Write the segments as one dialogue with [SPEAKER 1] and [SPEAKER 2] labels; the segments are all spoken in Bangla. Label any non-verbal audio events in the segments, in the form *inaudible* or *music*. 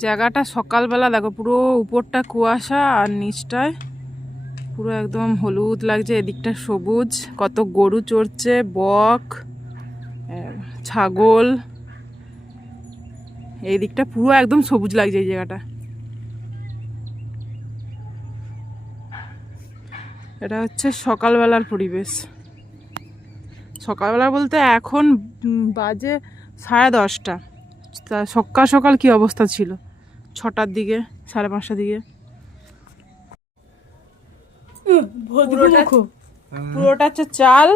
[SPEAKER 1] জায়গাটা সকালবেলা, দেখো, পুরো উপরটা কুয়াশা আর নিচটায় পুরো একদম হলুদ লাগছে, এদিকটা সবুজ, কত গরু চড়ছে, বক ছাগল এই দিকটা পুরো একদম সবুজ লাগছে এই জায়গাটা। এটা হচ্ছে সকালবেলার পরিবেশ। সকালবেলা বলতে এখন বাজে সাড়ে দশটা। তা সকাল সকাল কি অবস্থা ছিল? ছটার দিকে সাড়ে পাঁচটার দিকে? পুরোটা পুরোটা হচ্ছে চাল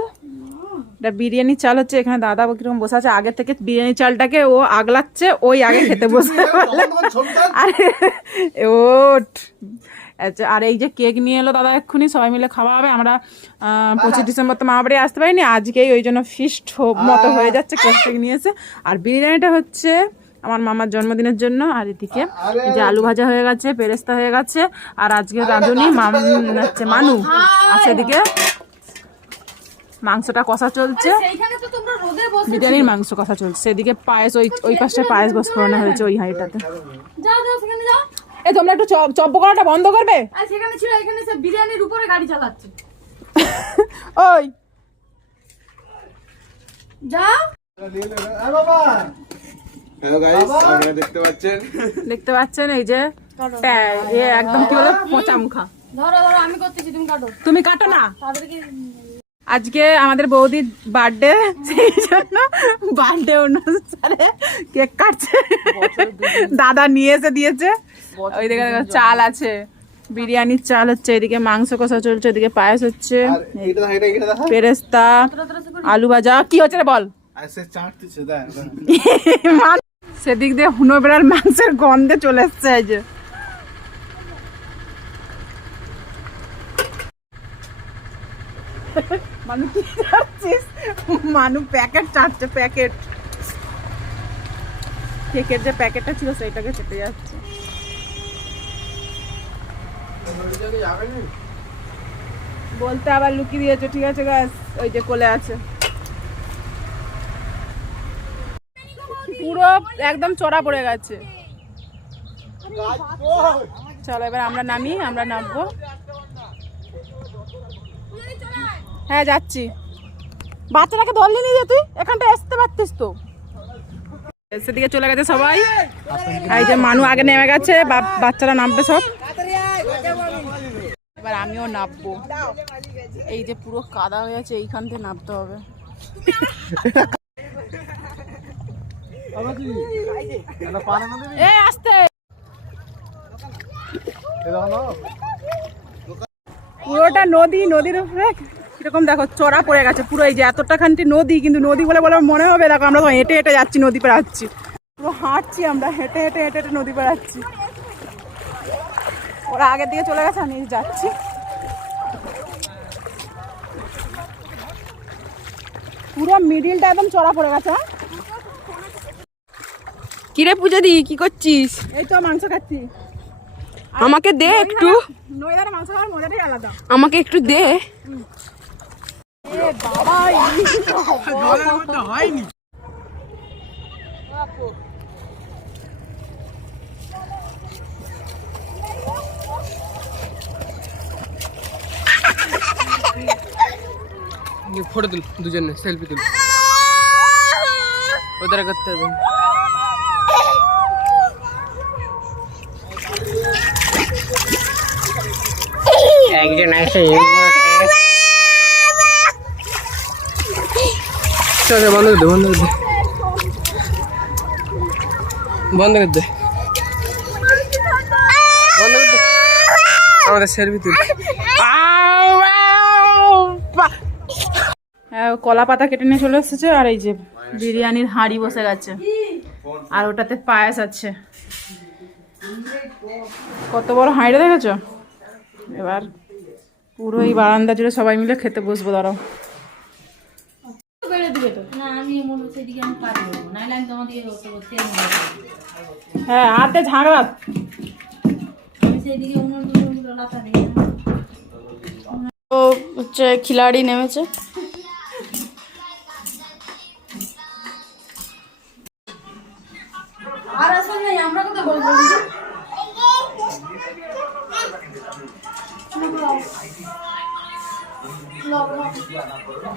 [SPEAKER 1] এটা বিরিয়ানি চাল হচ্ছে এখানে দাদা কীরকম বসে আছে। আগে থেকে বিরিয়ানি চালটাকে ও আগলাচ্ছে ওই আগে খেতে বসে আরে ওট আচ্ছা আর এই যে কেক নিয়ে এলো দাদা এক্ষুনি সবাই মিলে খাওয়া হবে। আমরা পঁচিশ ডিসেম্বর তো মা বাড়ি আসতে পারিনি আজকেই ওই জন্য ফিস্ট মতো হয়ে যাচ্ছে কেক টেক নিয়েছে আর বিরিয়ানিটা হচ্ছে আমার মামার জন্মদিনের জন্য আর এদিকে এই যে আলু ভাজা হয়ে গেছে পেরেস্তা হয়ে গেছে আর আজকে রাঁধুনি মাম হচ্ছে মানু। আর সেদিকে মাংসটা কষা চলছে। বিরিয়ানির মাংস কষা চলছে। সেদিকে পায়েস ওই ওই পাশে পায়েস বস করানো হয়েছে ওই হাঁড়িটাতে।
[SPEAKER 2] যাও যাও সেখানে যাও।
[SPEAKER 1] এই তোমরা একটু চপ চপ করাটা বন্ধ করবে?
[SPEAKER 2] সেখানে ছিল এখানে সে বিরিয়ানির উপরে গাড়ি চালাচ্ছে। *laughs*
[SPEAKER 1] ওই।
[SPEAKER 2] যাও।
[SPEAKER 3] হ্যালো গাইস আপনারা দেখতে পাচ্ছেন?
[SPEAKER 1] এই যে একদম কি বলে? পচা মুখা
[SPEAKER 2] ধরো ধরো আমি করতেছি তুমি কাটো।
[SPEAKER 1] তুমি কাটো না?
[SPEAKER 2] তাদেরকে
[SPEAKER 1] আজকে আমাদের বৌদির বার্থডে সেই জন্য বার্থডে অনুষ্ঠানে কেক কাটছে। দাদা নিয়ে এসে দিয়েছে। ওই দিকে চাল আছে বিরিয়ানির চাল হচ্ছে এদিকে মাংস কষা চলছে এদিকে পায়েস হচ্ছে। পেরেস্তা আলু ভাজা কি হচ্ছে রে বল? *laughs* সেদিক দিয়ে হুনো বেড়ার মাংসের গন্ধে চলে এসছে এই যে। মানু কি চাচ্ছিস? মানু প্যাকেট চাটছে প্যাকেট কেকের যে প্যাকেটটা ছিল সেইটাকে চেপে যাচ্ছে। বলতে আবার লুকিয়ে দিয়েছে, ঠিক আছে গাছ ওই যে কোলে আছে। পুরো একদম চড়া পড়ে গেছে। চলো এবার আমরা নামি, আমরা নামবো। হ্যাঁ যাচ্ছি। বাচ্চাটাকে ধরলি নি যে তুই? এখানটা আসতে পারতিস তো। সেদিকে চলে গেছে সবাই। এই যে মানু আগে নেমে গেছে বাচ্চারা নামবে সব। এবার আমিও নামবো। এই যে পুরো কাদা হয়ে আছে এইখান থেকে নামতে হবে। এ আসতে। পুরোটা নদী নদীর উপরে কীরকম দেখো চড়া পড়ে গেছে পুরো এই যে এতটা খানটি নদী কিন্তু নদী বলে বলে মনে হবে দেখো আমরা তো হেঁটে হেঁটে যাচ্ছি নদী পেরাচ্ছি পুরো হাঁটছি আমরা হেঁটে হেঁটে হেঁটে হেঁটে নদী পেরাচ্ছি ওরা আগের দিকে চলে গেছে আমি যাচ্ছি। পুরো মিডিলটা একদম চড়া পড়ে গেছে হ্যাঁ?
[SPEAKER 4] কিরে পুজো দি কি করছিস?
[SPEAKER 1] এই তো মাংস খাচ্ছি।
[SPEAKER 4] আমাকে দে একটু। আমাকে একটু দে। ফটো তুল দুজনে সেলফি তুল। ওদের করতে হবে। একজন আসে চল চল, বন্ধ করে দে বন্ধ করে দে। বন্ধ করে দে। বন্ধ করে দে। আমাদের সেলফি তুল।
[SPEAKER 1] হ্যাঁ, কলা পাতা কেটে নিয়ে চলে এসেছে আর এই যে বিরিয়ানির হাঁড়ি বসে গেছে। আর ওটাতে পায়েস আছে। কত বড় হাঁড়িটা দেখেছ? এবার পুরো এই বারান্দা জুড়ে সবাই মিলে খেতে বসবো দাঁড়াও। হ্যাঁ আতে ঝাঁকড়া
[SPEAKER 4] তো হচ্ছে খিলাড়ি নেমেছে।
[SPEAKER 2] আমরা কথা বলব 来来来来